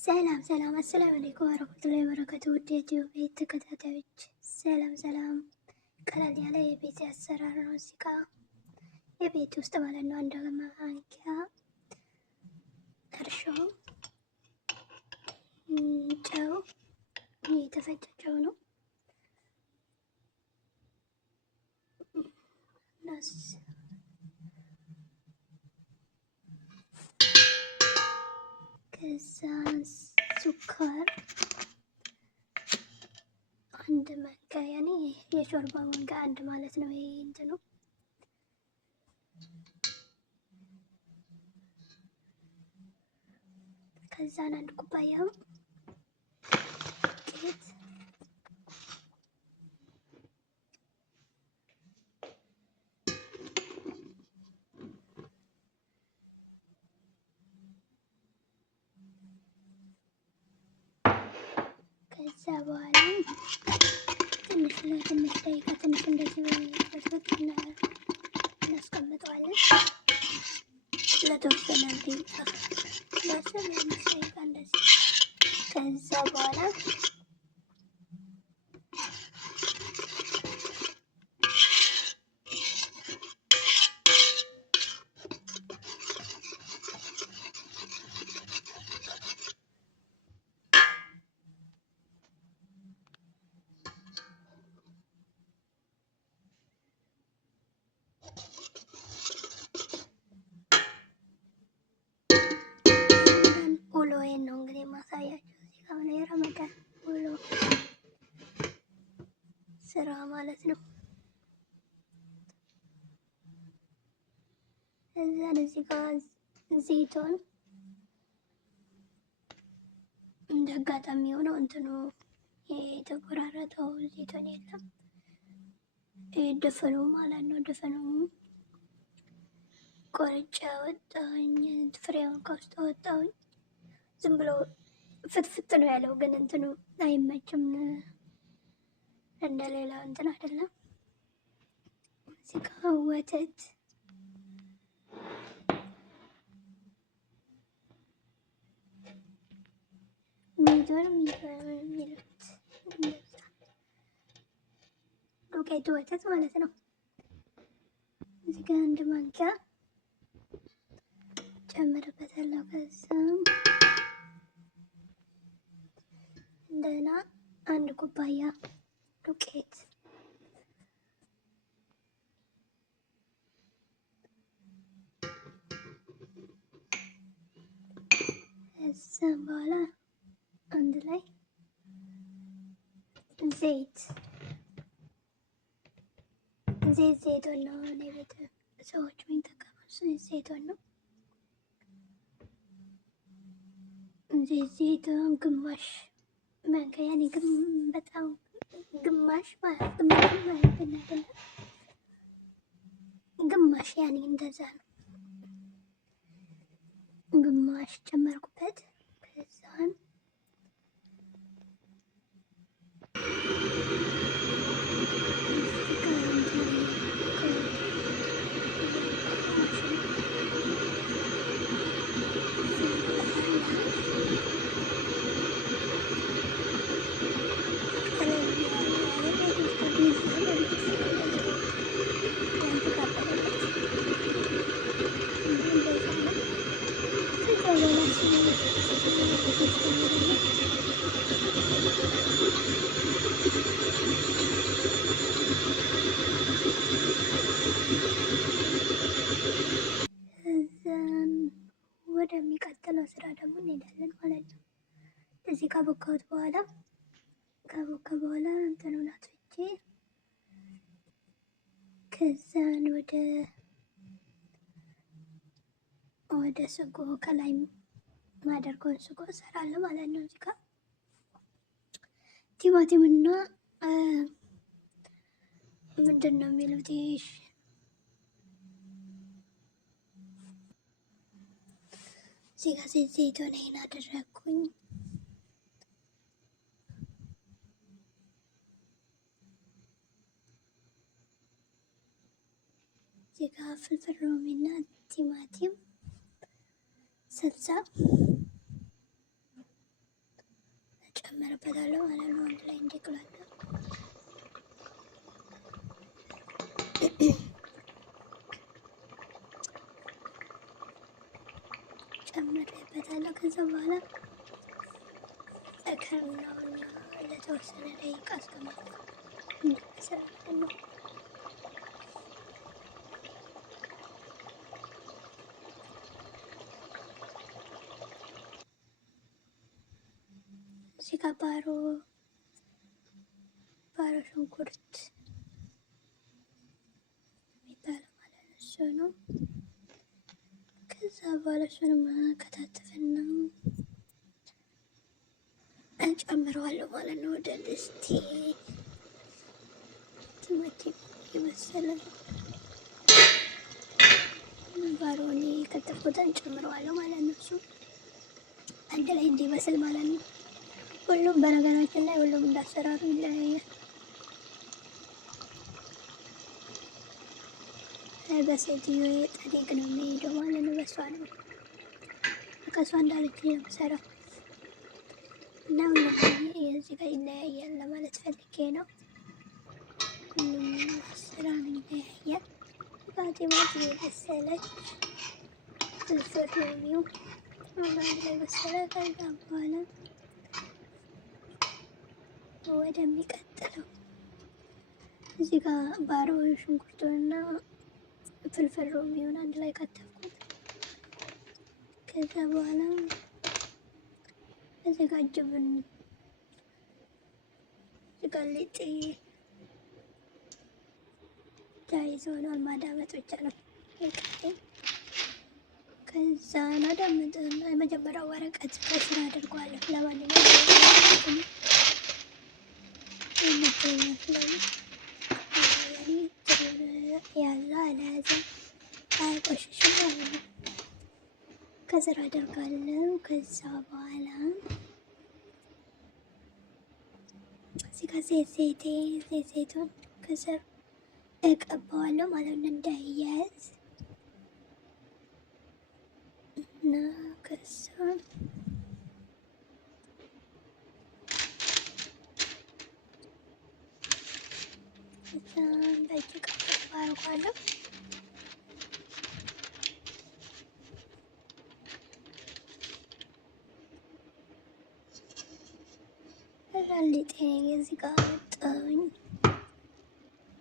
ሰላም ሰላም፣ አሰላም አለይኩም ወረህመቱላሂ ወበረካቱ። ውድ የኢትዮ ቤት ተከታታዮች ሰላም ሰላም። ቀለል ያለ የቤት አሰራር ነው። እዚህ ጋ የቤት ውስጥ ማለት ነው። አንድ ማንኪያ እርሾ፣ ጨው፣ የተፈጨ ጨው ነው። ከዛ ሱካር አንድ ማንኪያ፣ ያኔ የሾርባ ማንኪያ አንድ ማለት ነው። ይሄ እንትኑ ከዛን አንድ ኩባያ ዱቄት፣ ከዛ በኋላ ትንሽ ደቂቃ ትንሽ እንደዚህ በስበቅ እናስቀምጠዋለን ለተወሰነ ደቂቃ ደቂቃ እንደዚህ። ከዛ በኋላ ውሎዬን ነው እንግዲህ ማሳያቸው። እዚህ ጋር ነው የረመዳን ውሎ ስራ ማለት ነው። እዛን እዚህ ጋር ዘይቶን እንደ አጋጣሚ የሆነው እንትኑ የተቆራረጠው ዘይቶን የለም፣ ድፍኑ ማለት ነው። ድፍኑ ቆርጬ አወጣሁኝ፣ ፍሬውን ከውስጥ አወጣሁኝ። ዝም ብሎ ፍትፍት ነው ያለው፣ ግን እንትኑ አይመችም፣ እንደሌላው እንትን አይደለም። እዚህ ጋር ወተት፣ ሚዞን የሚሉት ዱቄቱ ወተት ማለት ነው። እዚህ ጋር አንድ ማንኪያ ጨምርበታለሁ። ከዛም እንደገና አንድ ኩባያ ዱቄት፣ ከዛም በኋላ አንድ ላይ ዘይቶን ነው። እኔ ቤት ሰዎች የሚጠቀሙት ዘይቶን ነው። ዘይቶን ግማሽ ማንኪያ፣ ያኔ በጣም ግማሽ ማለት ግማሽ ያኔ እንደዛ ነው። ግማሽ ጨመርኩበት። ከዛን ወደሚቀጥለው ስራ ደግሞ እንሄዳለን ማለት ነው። እዚህ ካቦካሁት በኋላ እንትኑን አጥፍቼ ከዛን ወደ ስጎ ከላይ ማደርገውን ስጎ እሰራለሁ ማለት ነው። እዚህ ጋር ቲማቲም እና ምንድን ነው የሚሉት እዚህ ጋር ዘይቶን ይሄን አደረግኩኝ። እዚህ ጋር ፍልፍል ሮሚ እና ቲማቲም፣ ስልሳ ጨምርበታለሁ ማለት ነው። አንድ ላይ እንዲቁላላ ጨምሬበታለሁ። ከዛ በኋላ እከርነውና ለተወሰነ ደቂቃ አስቀምጠው እንዲበስል ማለት ነው። እዚህ ጋር ባሮ ሽንኩርት የሚባለው ማለት ነው እሱ ነው። ከዛ በኋላ እሱንም ከታተፍና እጨምረዋለሁ ማለት ነው ወደ ድስቴ። ቲማቲም የመሰለ ባሮኒ የከተፍኩትን ጨምረዋለሁ ማለት ነው። እሱ አንድ ላይ እንዲበስል ማለት ነው። ሁሉም በነገራችን ላይ ሁሉም እንዳሰራሩ ይለያያል። በሴትዮ ጠሪቅ ነው የሚሄደው ማለት ነው። በሷ ነው ከሷ እንዳለች ነው የምሰራው እና ሁሉም የዚህ ጋር ይለያያል ለማለት ፈልጌ ነው። ሁሉም አሰራሩ ይለያያል። ቲማቲም የበሰለች ፍልፍል ሮሚው አንድ ላይ በሰለ። ከዛ በኋላ ወደሚቀጥለው እዚህ ጋር ባሮ ሽንኩርቱንና ፍልፍል ሮሚውን አንድ ላይ ከተፍኩት። ከዛ በኋላ አዘጋጀውን ሊጥ ጃይዝ ሆኗል። ማዳመጥ ብቻ ነው የቀረኝ። ከዛ ማዳመጥና የመጀመሪያው ወረቀት ከስር አድርጓለሁ። ለማንኛውም ያዛ አለያዘ አይቆሽሽም ማለት ነው። ከስር አደርጋለሁ። ከዛ በኋላ እዚህ ጋር ዘይቱን ከስር እቀባዋለሁ ማለት ነው እንዳይያያዝ እና ከዛ በእጅ ቀባ አድርጓለሁ። ሊጤን እዚህ ጋር መጣሁኝ።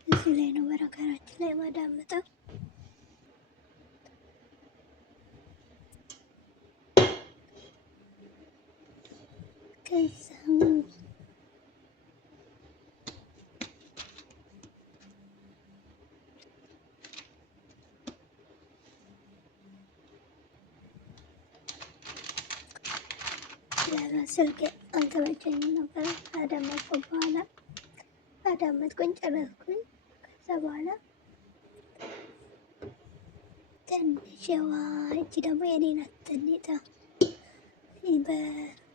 እዚህ ላይ ነው በረከራችን ላይ ማዳመጠው። ከዛ ስልክ አልተመቸኝም ነበር። አዳመጥኩኝ ጨረስኩኝ። ከዛ በኋላ ትንሽዋ እቺ ደግሞ የኔ ናት። ትንሿ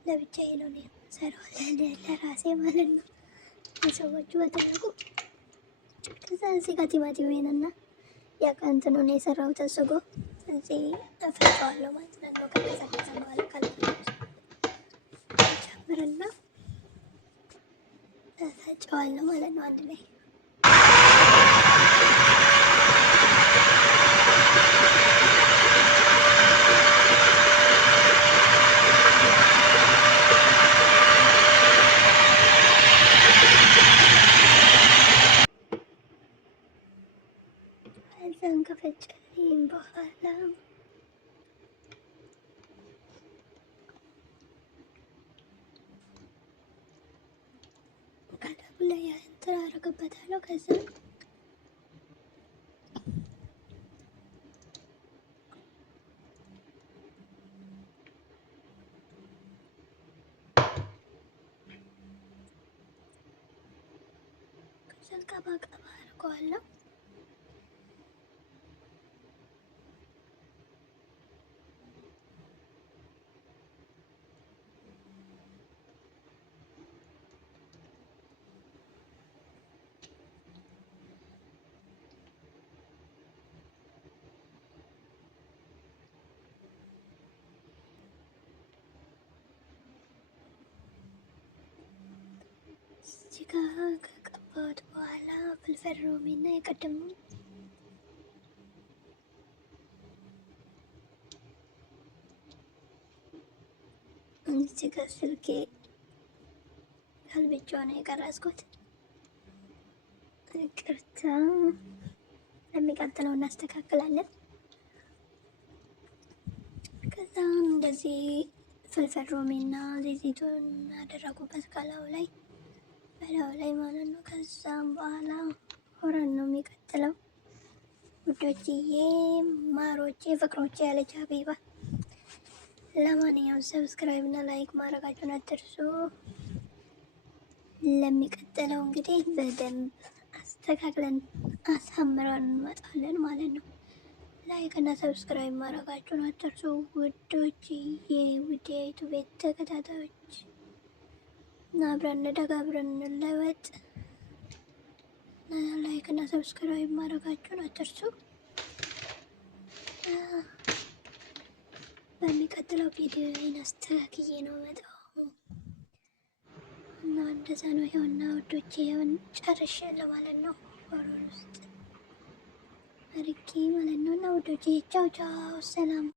ለብቻዬ ነው የምሰራው ለራሴ ማለት ነው። የሰዎቹ በትልቁ ከዛ እዚህ ጋር ቲማቲሜንና ያቀንትኑን የሰራሁት ስጎ እዚህ እፈጫዋለሁ ማለት ነው። ከቀዘቀዘ በኋላ ጨምርና እፈጨዋለሁ ማለት ነው አንድ ላይ። ከዛን ከፈጨልኝ በኋላ ከላዩ ላይ እንትን አደርግበታለሁ። ከዛ ቀባ አድርገዋለሁ። እዚህ ጋር ከቀባሁት በኋላ ፍልፍል ሮሜና የቀደሙ እዚህ ጋር ስልኬ ገልብጬው ነው የቀረጽኩት። ይቅርታ። ለሚቀጥለው እናስተካክላለን። ከዛ እንደዚህ ፍልፍል ሮሜና ዘይቱን አደረጉበት በላዩ ላይ ማለት ነው። ከዛም በኋላ ሆረን ነው የሚቀጥለው ውዶችዬ፣ ማሮቼ፣ ፍቅሮቼ ያለች ሀቢባ። ለማንኛውም ሰብስክራይብ እና ላይክ ማድረጋችሁን አትርሱ። ለሚቀጥለው እንግዲህ በደንብ አስተካክለን አሳምረን እንመጣለን ማለት ነው። ላይክ እና ሰብስክራይብ ማድረጋችሁን አትርሱ ውዶችዬ፣ ውድ የዩቱብ ተከታታዮች። አብረን እንደግ፣ አብረን እንለወጥ። ላይክ እና ሰብስክራይብ ማድረጋችሁን አትርሱ። በሚቀጥለው ቪዲዮ አስተካክዬ ነው መጣው እና እንደዛ ነው። ይኸውና ውዶቼ፣ ይኸውን ጨርሻለሁ ማለት ነው። ወሮር ውስጥ አድርጌ ማለት ነው። እና ውዶቼ ቻው ቻው፣ ሰላም።